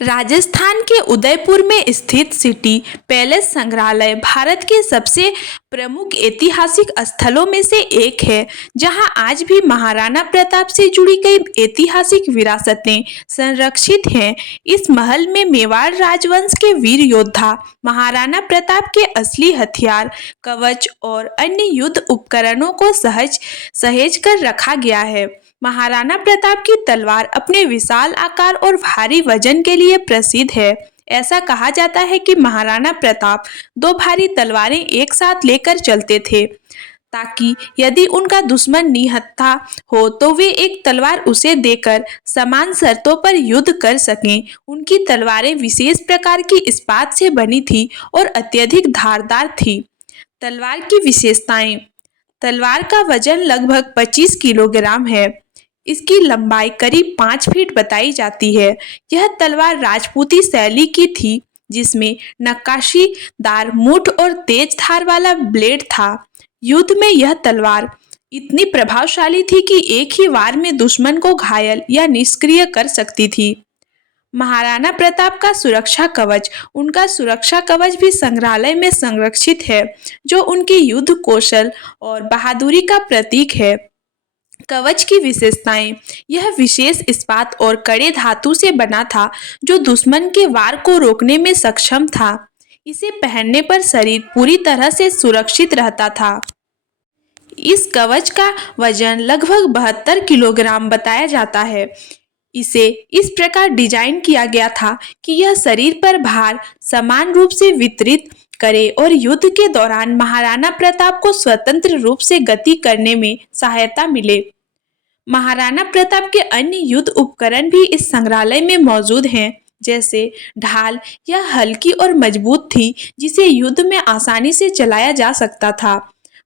राजस्थान के उदयपुर में स्थित सिटी पैलेस संग्रहालय भारत के सबसे प्रमुख ऐतिहासिक स्थलों में से एक है, जहां आज भी महाराणा प्रताप से जुड़ी कई ऐतिहासिक विरासतें संरक्षित हैं। इस महल में मेवाड़ राजवंश के वीर योद्धा महाराणा प्रताप के असली हथियार, कवच और अन्य युद्ध उपकरणों को सहेज कर रखा गया है। महाराणा प्रताप की तलवार अपने विशाल आकार और भारी वजन के लिए प्रसिद्ध है। ऐसा कहा जाता है कि महाराणा प्रताप दो भारी तलवारें एक साथ लेकर चलते थे, ताकि यदि उनका दुश्मन निहत्था हो तो वे एक तलवार उसे देकर समान शर्तों पर युद्ध कर सकें। उनकी तलवारें विशेष प्रकार की इस्पात से बनी थी और अत्यधिक धारदार थी। तलवार की विशेषताएं: तलवार का वजन लगभग 25 किलोग्राम है। इसकी लंबाई करीब 5 फीट बताई जाती है। यह तलवार राजपूती शैली की थी, जिसमें नक्काशीदार मुठ और तेज धार वाला ब्लेड था। युद्ध में यह तलवार इतनी प्रभावशाली थी कि एक ही वार में दुश्मन को घायल या निष्क्रिय कर सकती थी। महाराणा प्रताप का सुरक्षा कवच: उनका सुरक्षा कवच भी संग्रहालय में संरक्षित है, जो उनके युद्ध कौशल और बहादुरी का प्रतीक है। कवच की विशेषताएं: यह विशेष इस्पात और कड़े धातु से बना था, जो दुश्मन के वार को रोकने में सक्षम था। इसे पहनने पर शरीर पूरी तरह से सुरक्षित रहता था। इस कवच का वजन लगभग 72 किलोग्राम बताया जाता है। इसे इस प्रकार डिजाइन किया गया था कि यह शरीर पर भार समान रूप से वितरित करे और युद्ध के दौरान महाराणा प्रताप को स्वतंत्र रूप से गति करने में सहायता मिले। महाराणा प्रताप के अन्य युद्ध उपकरण भी इस संग्रहालय में मौजूद हैं, जैसे ढाल। यह हल्की और मजबूत थी, जिसे युद्ध में आसानी से चलाया जा सकता था।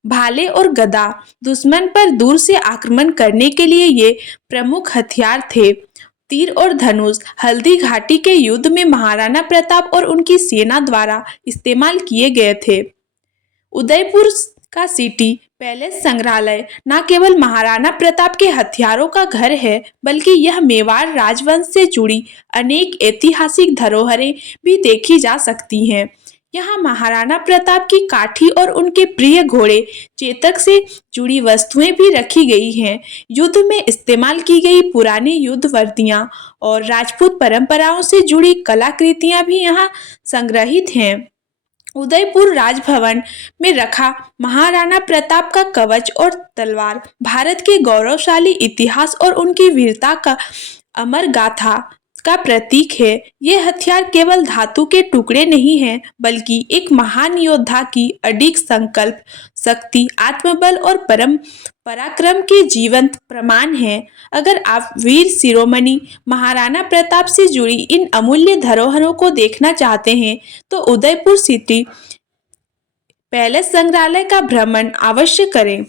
भाले और गदा: दुश्मन पर दूर से आक्रमण करने के लिए ये प्रमुख हथियार थे। तीर और धनुष: हल्दी घाटी के युद्ध में महाराणा प्रताप और उनकी सेना द्वारा इस्तेमाल किए गए थे। उदयपुर का सिटी पैलेस संग्रहालय न केवल महाराणा प्रताप के हथियारों का घर है, बल्कि यह मेवाड़ राजवंश से जुड़ी अनेक ऐतिहासिक धरोहरें भी देखी जा सकती हैं। यहाँ महाराणा प्रताप की काठी और उनके प्रिय घोड़े चेतक से जुड़ी वस्तुएं भी रखी गई हैं। युद्ध में इस्तेमाल की गई पुरानी युद्ध वर्दियां और राजपूत परंपराओं से जुड़ी कलाकृतियां भी यहाँ संग्रहित हैं। उदयपुर राजभवन में रखा महाराणा प्रताप का कवच और तलवार भारत के गौरवशाली इतिहास और उनकी वीरता का अमर गाथा का प्रतीक है। ये हथियार केवल धातु के टुकड़े नहीं हैं, बल्कि एक महान योद्धा की अडिग संकल्प शक्ति, आत्मबल और पराक्रम के जीवंत प्रमाण हैं। अगर आप वीर शिरोमणि महाराणा प्रताप से जुड़ी इन अमूल्य धरोहरों को देखना चाहते हैं, तो उदयपुर सिटी पैलेस संग्रहालय का भ्रमण अवश्य करें।